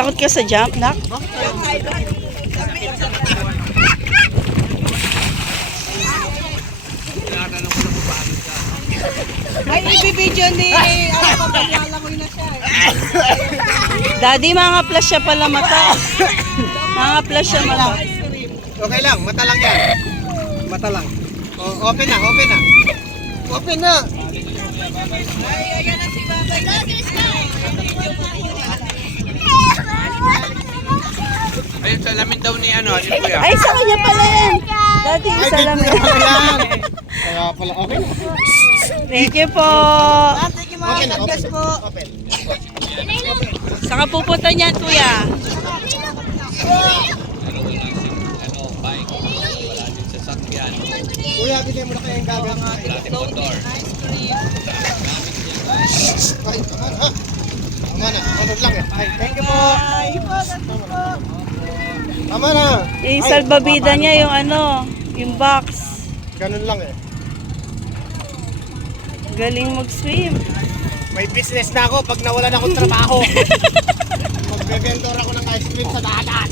Takot ka sa jump, nak? Ay, ibibidyo ni ano pa paglalangoy na siya. Daddy, mga flash siya pala mata. Mga flash siya mata. Okay lang, mata lang yan. Mata lang. Open na, open na. Open na. Ay, ayan na si Babay. Ayun, salamin daw ni ano, ni Kuya. Ay, sa kanya pala yan. Daddy, salamin. Yan. Kaya pala, okay na. Thank you po. Thank you mga Okay na, kagas open. po. Open. Saka pupunta niyan, kuya. Ano, bike. Wala din sa sakyan. Kuya, bigay mo na kayong gagang. Wala din motor. Ay, tama na. Tama na, ano lang eh. Ay, thank you po. Tama na. Yung salbabida niya yung ano, yung box. Ganun lang eh. Galing mag-swim. May business na ako pag nawalan akong trabaho. Magbebendor ako ng ice cream sa dagat.